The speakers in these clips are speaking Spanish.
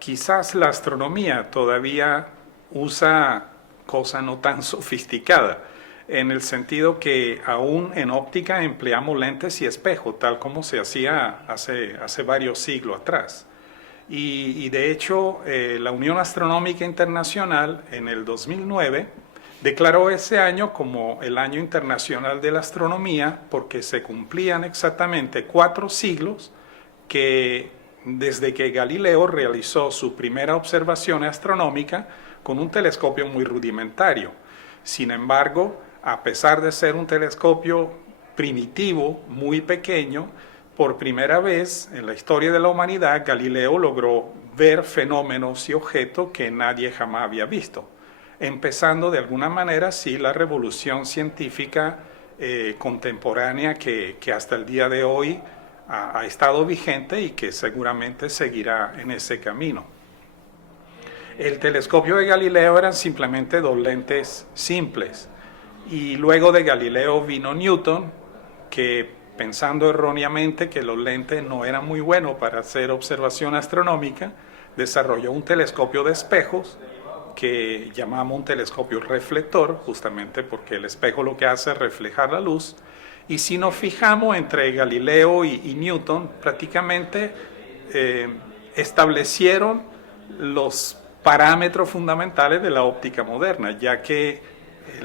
quizás la astronomía todavía usa cosa no tan sofisticada, en el sentido que aún en óptica empleamos lentes y espejo, tal como se hacía hace varios siglos atrás. Y de hecho, la Unión Astronómica Internacional en el 2009 declaró ese año como el Año Internacional de la Astronomía porque se cumplían exactamente 4 siglos desde que Galileo realizó su primera observación astronómica con un telescopio muy rudimentario. Sin embargo, a pesar de ser un telescopio primitivo, muy pequeño, por primera vez en la historia de la humanidad, Galileo logró ver fenómenos y objetos que nadie jamás había visto, empezando de alguna manera, sí, la revolución científica contemporánea que hasta el día de hoy ha estado vigente y que seguramente seguirá en ese camino. El telescopio de Galileo eran simplemente 2 lentes simples, y luego de Galileo vino Newton, que pensando erróneamente que los lentes no eran muy buenos para hacer observación astronómica, desarrolló un telescopio de espejos que llamamos un telescopio reflector, justamente porque el espejo lo que hace es reflejar la luz. Y si nos fijamos entre Galileo y Newton, prácticamente establecieron los parámetros fundamentales de la óptica moderna, ya que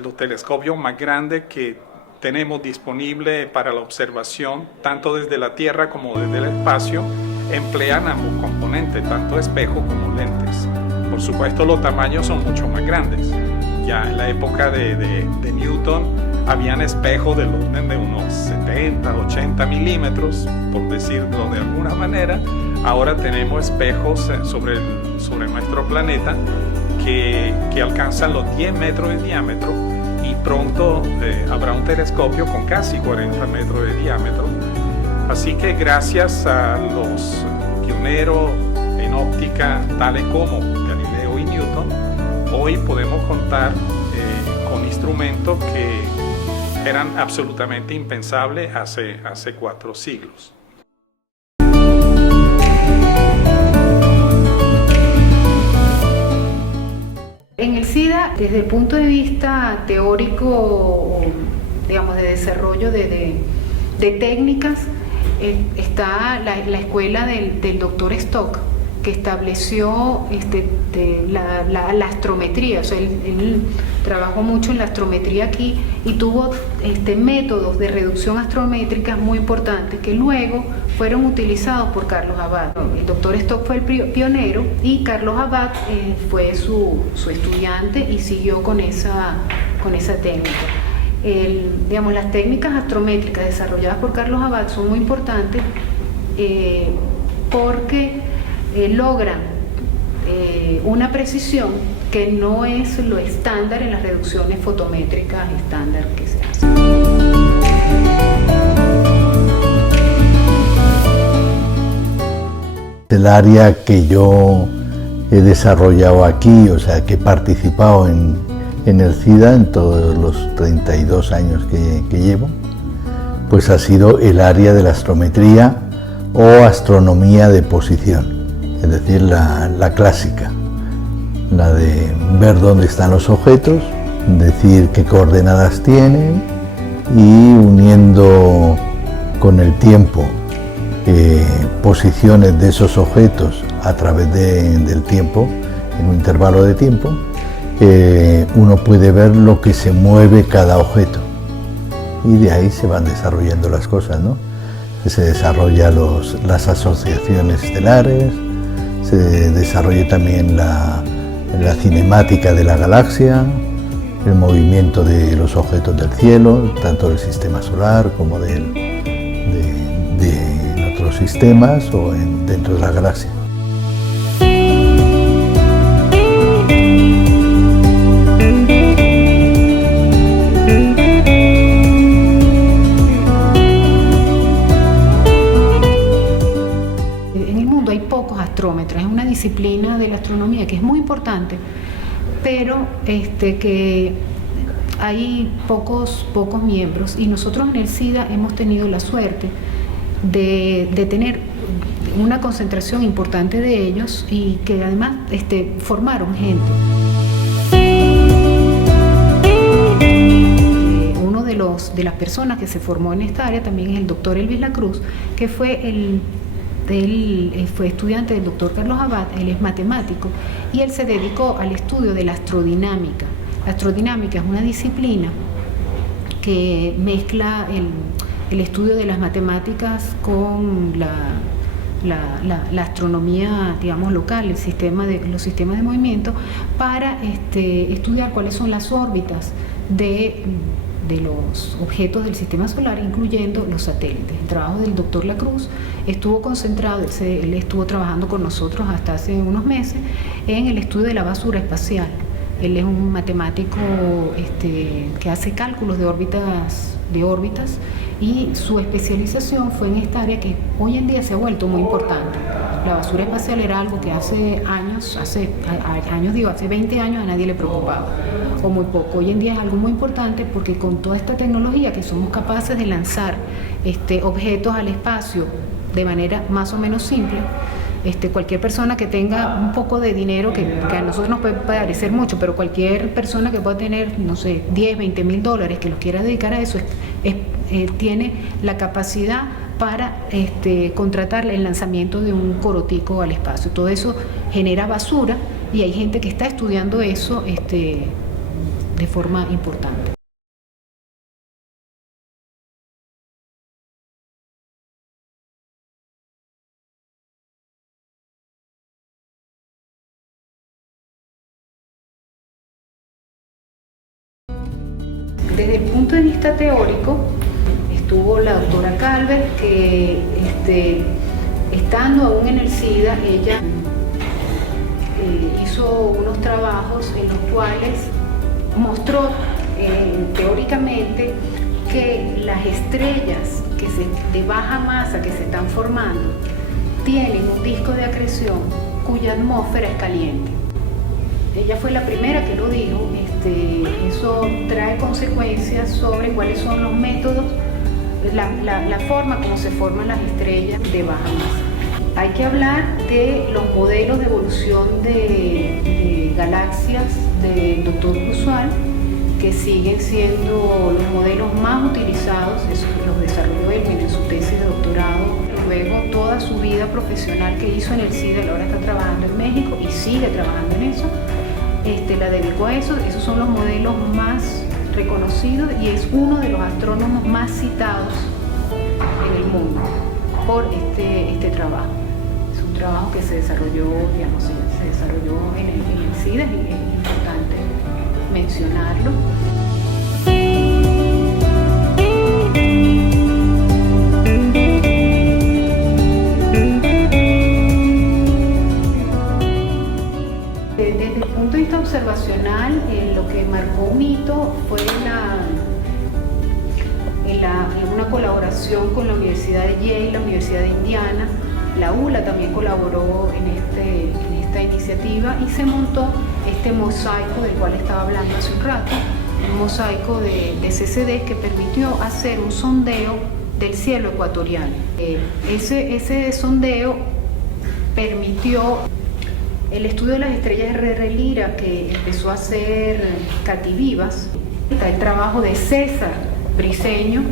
los telescopios más grandes que tenemos disponibles para la observación, tanto desde la Tierra como desde el espacio, emplean ambos componentes, tanto espejo como lentes. Por supuesto, los tamaños son mucho más grandes. Ya en la época de Newton, habían espejos del orden de unos 70, 80 milímetros, por decirlo de alguna manera. Ahora tenemos espejos sobre nuestro planeta que alcanzan los 10 metros de diámetro, y pronto habrá un telescopio con casi 40 metros de diámetro. Así que gracias a los pioneros en óptica tales como Galileo y Newton, hoy podemos contar con instrumentos que eran absolutamente impensables hace 4 siglos. En el SIDA, desde el punto de vista teórico, digamos, de desarrollo de técnicas, está la escuela del doctor Stock, que estableció la astrometría. O sea, él trabajó mucho en la astrometría aquí y tuvo métodos de reducción astrométrica muy importantes que luego fueron utilizados por Carlos Abad. El doctor Stock fue el pionero y Carlos Abad fue su estudiante y siguió con esa técnica. Las técnicas astrométricas desarrolladas por Carlos Abad son muy importantes porque logran una precisión que no es lo estándar en las reducciones fotométricas estándar que se hacen. El área que yo he desarrollado aquí, o sea, que he participado en el SIDA en todos los 32 años que llevo, pues ha sido el área de la astrometría o astronomía de posición. Es decir, la clásica, la de ver dónde están los objetos, decir qué coordenadas tienen y uniendo con el tiempo posiciones de esos objetos a través del tiempo, en un intervalo de tiempo, uno puede ver lo que se mueve cada objeto y de ahí se van desarrollando las cosas, ¿no? Se desarrollan las asociaciones estelares, se desarrolla también la cinemática de la galaxia, el movimiento de los objetos del cielo, tanto del sistema solar como de otros sistemas o dentro de la galaxia. Es una disciplina de la astronomía que es muy importante, pero que hay pocos miembros, y nosotros en el SIDA hemos tenido la suerte de tener una concentración importante de ellos y que además formaron gente. Uno de las personas que se formó en esta área también es el doctor Elvis Lacruz, que él fue estudiante del doctor Carlos Abad. Él es matemático y él se dedicó al estudio de la astrodinámica. La astrodinámica es una disciplina que mezcla el estudio de las matemáticas con la astronomía, digamos, local, los sistemas de movimiento, para estudiar cuáles son las órbitas de los objetos del sistema solar, incluyendo los satélites. El trabajo del doctor Lacruz estuvo concentrado, él estuvo trabajando con nosotros hasta hace unos meses en el estudio de la basura espacial. Él es un matemático que hace cálculos de órbitas y su especialización fue en esta área que hoy en día se ha vuelto muy importante. La basura espacial era algo que hace 20 años a nadie le preocupaba, o muy poco. Hoy en día es algo muy importante porque con toda esta tecnología que somos capaces de lanzar objetos al espacio de manera más o menos simple, cualquier persona que tenga un poco de dinero, que a nosotros nos puede parecer mucho, pero cualquier persona que pueda tener, no sé, 10, 20 mil dólares, que los quiera dedicar a eso, tiene la capacidad para contratar el lanzamiento de un corotico al espacio. Todo eso genera basura y hay gente que está estudiando eso de forma importante. Desde el punto de vista teórico, estuvo la doctora Calvert, que estando aún en el SIDA, ella hizo unos trabajos en los cuales mostró teóricamente que las estrellas de baja masa que se están formando tienen un disco de acreción cuya atmósfera es caliente. Ella fue la primera que lo dijo. Eso trae consecuencias sobre cuáles son los métodos, la forma como se forman las estrellas de baja masa. Hay que hablar de los modelos de evolución de galaxias del Dr. Kurzweil, que siguen siendo los modelos más utilizados. Eso los desarrolló él en su tesis de doctorado. Luego toda su vida profesional que hizo en el SIDA, él ahora está trabajando en México y sigue trabajando en eso. La dedicó a eso. Esos son los modelos más reconocidos y es uno de los astrónomos más citados en el mundo por este trabajo. Es un trabajo que se desarrolló, en el SIDA, y es importante mencionarlo. Desde el punto de vista observacional, lo que marcó un hito fue una colaboración con la Universidad de Yale, la Universidad de Indiana. La ULA también colaboró en esta iniciativa y se montó este mosaico del cual estaba hablando hace un rato, un mosaico de CCD que permitió hacer un sondeo del cielo ecuatorial. Ese sondeo permitió el estudio de las estrellas RR Lyra, que empezó a hacer cativivas. Está el trabajo de César Briceño,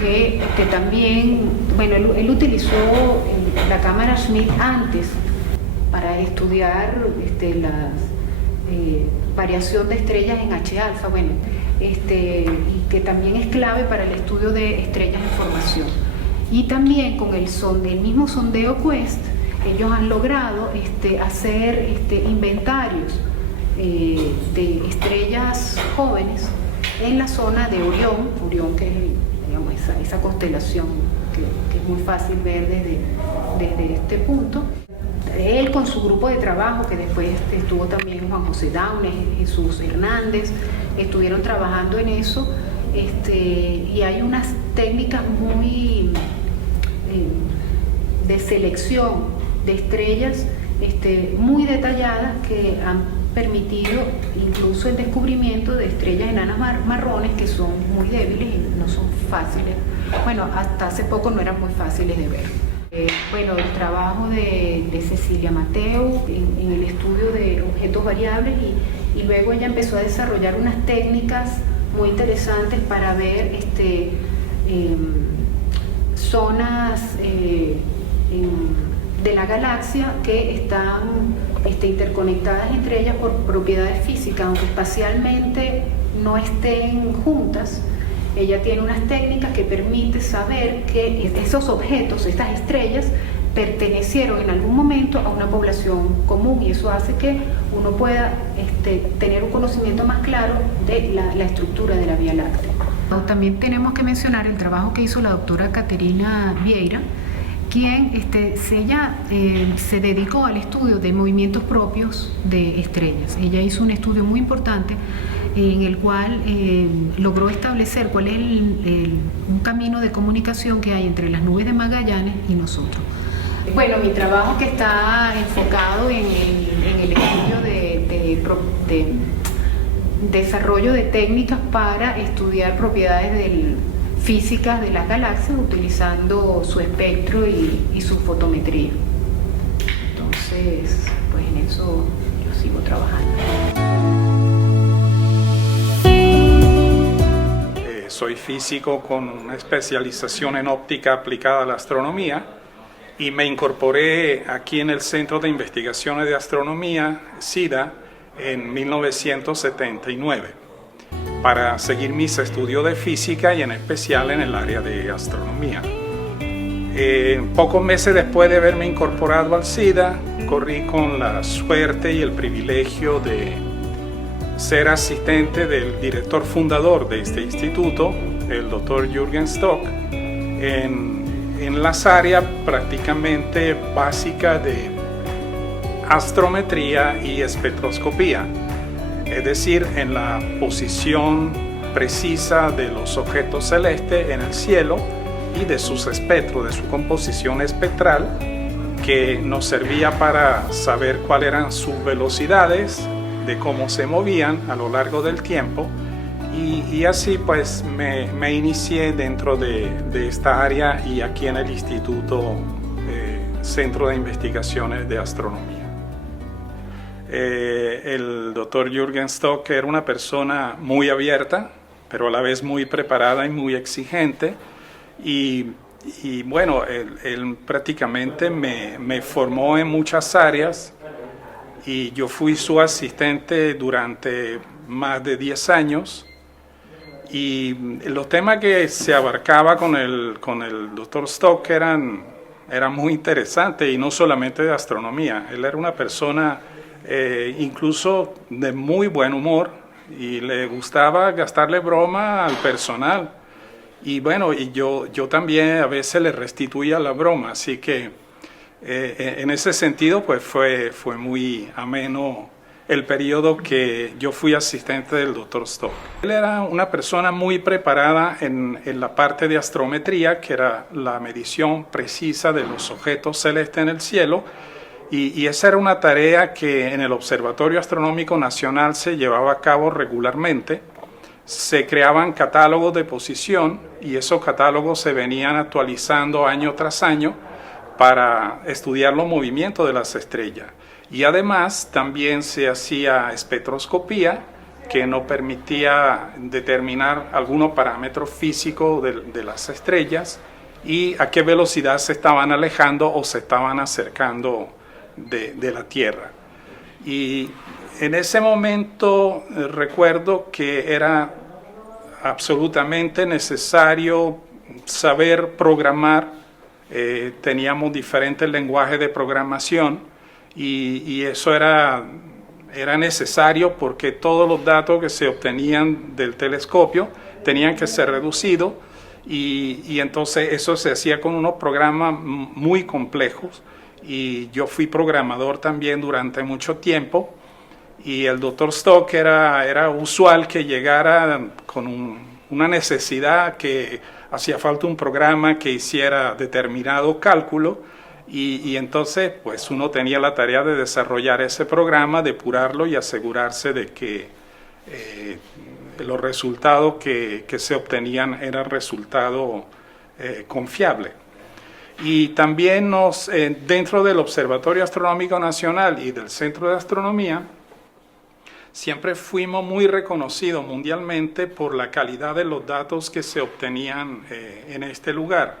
que también, bueno, él utilizó la cámara Schmidt antes para estudiar la variación de estrellas en H-alfa, bueno, y que también es clave para el estudio de estrellas en formación. Y también con el mismo sondeo Quest, ellos han logrado hacer inventarios de estrellas jóvenes en la zona de Orión, que es esa constelación que es muy fácil ver desde este punto. Él con su grupo de trabajo, que después estuvo también Juan José Daunes, Jesús Hernández, estuvieron trabajando en eso, y hay unas técnicas muy de selección de estrellas muy detalladas que han permitido incluso el descubrimiento de estrellas enanas marrones que son muy débiles y no son fáciles. Bueno, hasta hace poco no eran muy fáciles de ver. Bueno, el trabajo de Cecilia Mateu en el estudio de objetos variables y luego ella empezó a desarrollar unas técnicas muy interesantes para ver zonas de la galaxia que están interconectadas entre ellas por propiedades físicas, aunque espacialmente no estén juntas. Ella tiene unas técnicas que permiten saber que esos objetos, estas estrellas, pertenecieron en algún momento a una población común, y eso hace que uno pueda tener un conocimiento más claro de la estructura de la Vía Láctea. También tenemos que mencionar el trabajo que hizo la doctora Caterina Vieira, quien ella se dedicó al estudio de movimientos propios de estrellas. Ella hizo un estudio muy importante en el cual logró establecer cuál es un camino de comunicación que hay entre las nubes de Magallanes y nosotros. Bueno, mi trabajo que está enfocado en el estudio de desarrollo de técnicas para estudiar propiedades físicas de las galaxias utilizando su espectro y su fotometría. Entonces, pues en eso yo sigo trabajando. Soy físico con una especialización en óptica aplicada a la astronomía y me incorporé aquí en el Centro de Investigaciones de Astronomía, CIDA, en 1979 para seguir mis estudios de física y en especial en el área de astronomía. Pocos meses después de haberme incorporado al CIDA, corrí con la suerte y el privilegio de ser asistente del director fundador de este instituto, el Dr. Jürgen Stock, en las áreas prácticamente básicas de astrometría y espectroscopía, es decir, en la posición precisa de los objetos celestes en el cielo y de sus espectros, de su composición espectral, que nos servía para saber cuáles eran sus velocidades, de cómo se movían a lo largo del tiempo, y así pues me inicié dentro de esta área y aquí en el Instituto Centro de Investigaciones de Astronomía. El doctor Jürgen Stock era una persona muy abierta, pero a la vez muy preparada y muy exigente, y bueno, él prácticamente me formó en muchas áreas, y yo fui su asistente durante más de 10 años, y los temas que se abarcaba con el doctor Stock eran muy interesantes, y no solamente de astronomía. Él era una persona incluso de muy buen humor, y le gustaba gastarle broma al personal, y bueno, y yo también a veces le restituía la broma, así que en ese sentido pues fue muy ameno el periodo que yo fui asistente del Dr. Stock. Él era una persona muy preparada en la parte de astrometría, que era la medición precisa de los objetos celestes en el cielo, y esa era una tarea que en el Observatorio Astronómico Nacional se llevaba a cabo regularmente. Se creaban catálogos de posición y esos catálogos se venían actualizando año tras año para estudiar los movimientos de las estrellas. Y además también se hacía espectroscopía, que nos permitía determinar algunos parámetros físicos de las estrellas y a qué velocidad se estaban alejando o se estaban acercando de la Tierra. Y en ese momento recuerdo que era absolutamente necesario saber programar. Teníamos diferentes lenguajes de programación y eso era necesario porque todos los datos que se obtenían del telescopio tenían que ser reducidos y entonces eso se hacía con unos programas muy complejos, y yo fui programador también durante mucho tiempo, y el Dr. Stock era usual que llegara con una necesidad que hacía falta un programa que hiciera determinado cálculo, y entonces pues uno tenía la tarea de desarrollar ese programa, depurarlo y asegurarse de que los resultados que se obtenían eran resultados confiables. Y también dentro del Observatorio Astronómico Nacional y del Centro de Astronomía, siempre fuimos muy reconocidos mundialmente por la calidad de los datos que se obtenían en este lugar.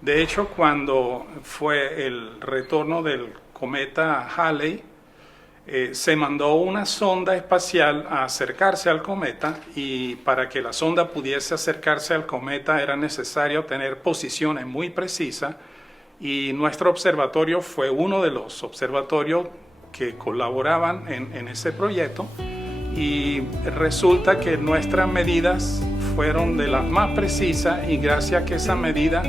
De hecho, cuando fue el retorno del cometa Halley, se mandó una sonda espacial a acercarse al cometa, y para que la sonda pudiese acercarse al cometa era necesario tener posiciones muy precisas, y nuestro observatorio fue uno de los observatorios que colaboraban en ese proyecto, y resulta que nuestras medidas fueron de las más precisas, y gracias a que esas medidas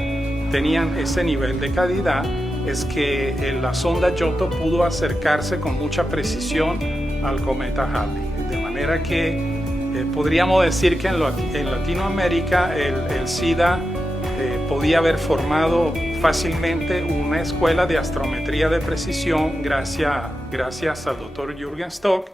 tenían ese nivel de calidad es que la sonda Giotto pudo acercarse con mucha precisión al cometa Halley. De manera que podríamos decir que en Latinoamérica el SIDA podía haber formado fácilmente una escuela de astrometría de precisión gracias al doctor Jürgen Stock.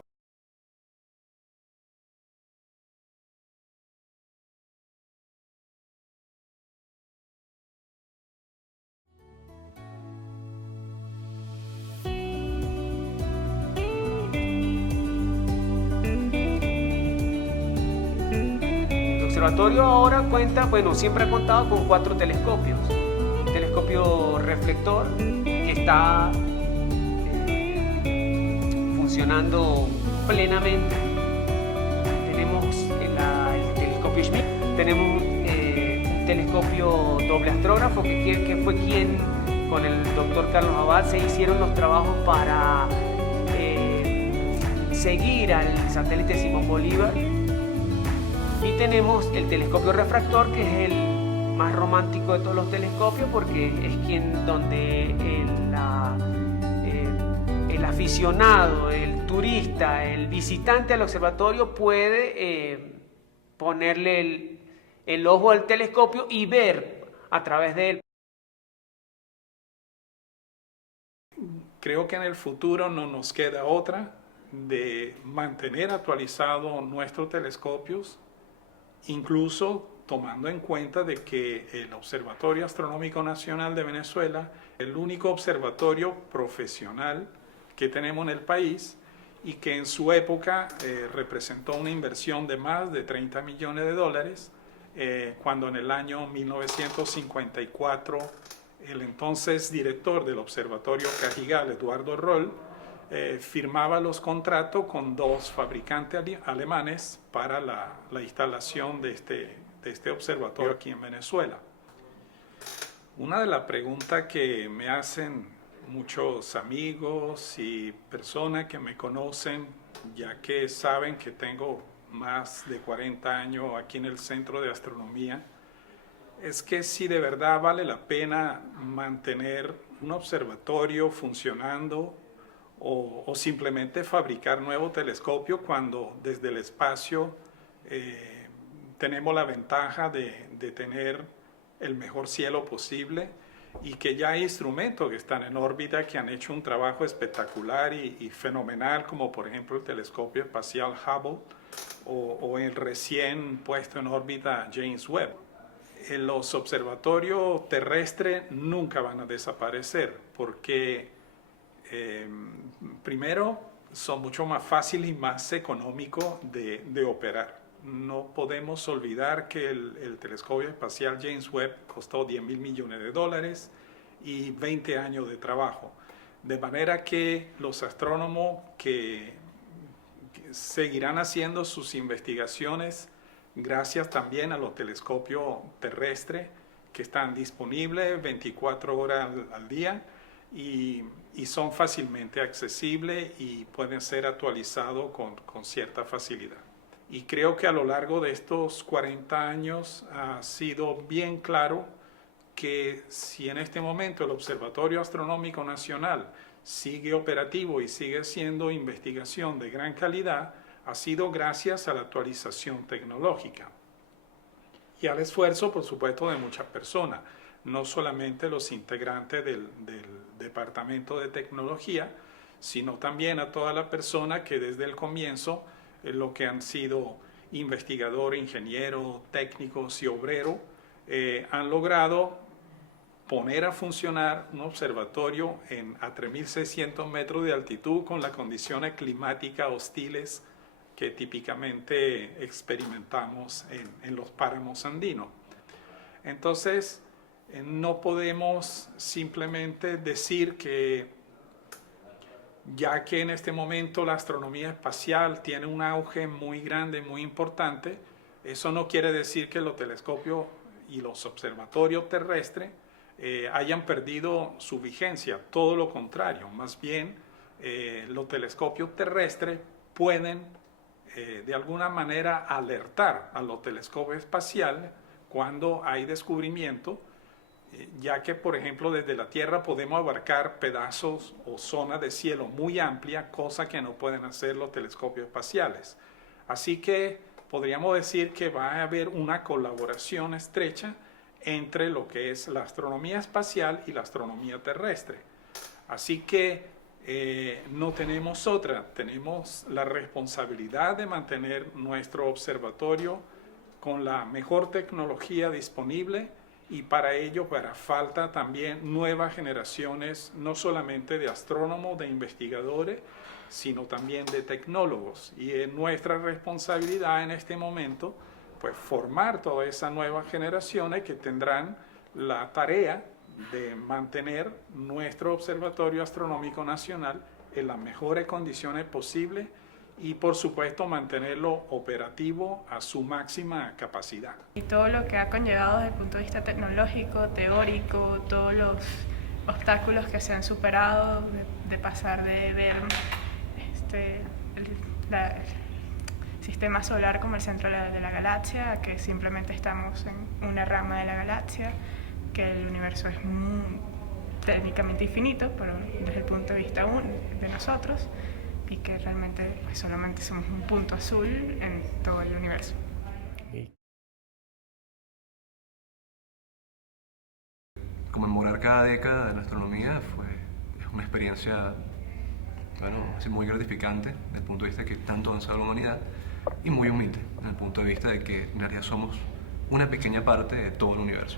El observatorio ahora cuenta, siempre ha contado con 4 telescopios. Un telescopio reflector que está funcionando plenamente. Tenemos el telescopio Schmidt, tenemos un telescopio doble astrógrafo que fue quien con el doctor Carlos Abad se hicieron los trabajos para seguir al satélite Simón Bolívar. Y tenemos el telescopio refractor, que es el más romántico de todos los telescopios, porque es donde el aficionado, el turista, el visitante al observatorio puede ponerle el ojo al telescopio y ver a través de él. Creo que en el futuro no nos queda otra de mantener actualizados nuestros telescopios, incluso tomando en cuenta de que el Observatorio Astronómico Nacional de Venezuela es el único observatorio profesional que tenemos en el país, y que en su época representó una inversión de más de $30 millones, cuando en el año 1954 el entonces director del Observatorio Cajigal, Eduardo Roll, firmaba los contratos con 2 fabricantes alemanes para la instalación de este observatorio aquí en Venezuela. Una de las preguntas que me hacen muchos amigos y personas que me conocen, ya que saben que tengo más de 40 años aquí en el Centro de Astronomía, es que si de verdad vale la pena mantener un observatorio funcionando o simplemente fabricar nuevos telescopios cuando desde el espacio tenemos la ventaja de tener el mejor cielo posible, y que ya hay instrumentos que están en órbita que han hecho un trabajo espectacular y fenomenal, como por ejemplo el telescopio espacial Hubble o el recién puesto en órbita James Webb. Los observatorios terrestres nunca van a desaparecer porque primero son mucho más fáciles y más económicos de operar. No podemos olvidar que el telescopio espacial James Webb costó $10.000 millones y 20 años de trabajo. De manera que los astrónomos que seguirán haciendo sus investigaciones gracias también a los telescopios terrestres que están disponibles 24 horas al día y son fácilmente accesibles y pueden ser actualizados con cierta facilidad. Y creo que a lo largo de estos 40 años ha sido bien claro que si en este momento el Observatorio Astronómico Nacional sigue operativo y sigue haciendo investigación de gran calidad, ha sido gracias a la actualización tecnológica y al esfuerzo, por supuesto, de muchas personas, no solamente los integrantes del Departamento de Tecnología, sino también a todas las personas que desde el comienzo, lo que han sido investigadores, ingenieros, técnicos y obreros, han logrado poner a funcionar un observatorio a 3.600 metros de altitud con las condiciones climáticas hostiles que típicamente experimentamos en los páramos andinos. Entonces, no podemos simplemente decir que, ya que en este momento la astronomía espacial tiene un auge muy grande, muy importante, eso no quiere decir que los telescopios y los observatorios terrestres hayan perdido su vigencia. Todo lo contrario, más bien los telescopios terrestres pueden de alguna manera alertar a los telescopios espaciales cuando hay descubrimiento, ya que, por ejemplo, desde la Tierra podemos abarcar pedazos o zonas de cielo muy amplias, cosa que no pueden hacer los telescopios espaciales. Así que podríamos decir que va a haber una colaboración estrecha entre lo que es la astronomía espacial y la astronomía terrestre. Así que no tenemos otra, tenemos la responsabilidad de mantener nuestro observatorio con la mejor tecnología disponible, y para ello hará falta también nuevas generaciones, no solamente de astrónomos, de investigadores, sino también de tecnólogos. Y es nuestra responsabilidad en este momento pues formar todas esas nuevas generaciones que tendrán la tarea de mantener nuestro Observatorio Astronómico Nacional en las mejores condiciones posibles y, por supuesto, mantenerlo operativo a su máxima capacidad. Y todo lo que ha conllevado desde el punto de vista tecnológico, teórico, todos los obstáculos que se han superado, de pasar de ver el sistema solar como el centro de la galaxia, a que simplemente estamos en una rama de la galaxia, que el universo es técnicamente infinito, pero desde el punto de vista de nosotros, y que realmente pues, solamente somos un punto azul en todo el universo. Conmemorar cada década de la astronomía es una experiencia muy gratificante desde el punto de vista de que tanto ha avanzado la humanidad, y muy humilde desde el punto de vista de que en realidad somos una pequeña parte de todo el universo.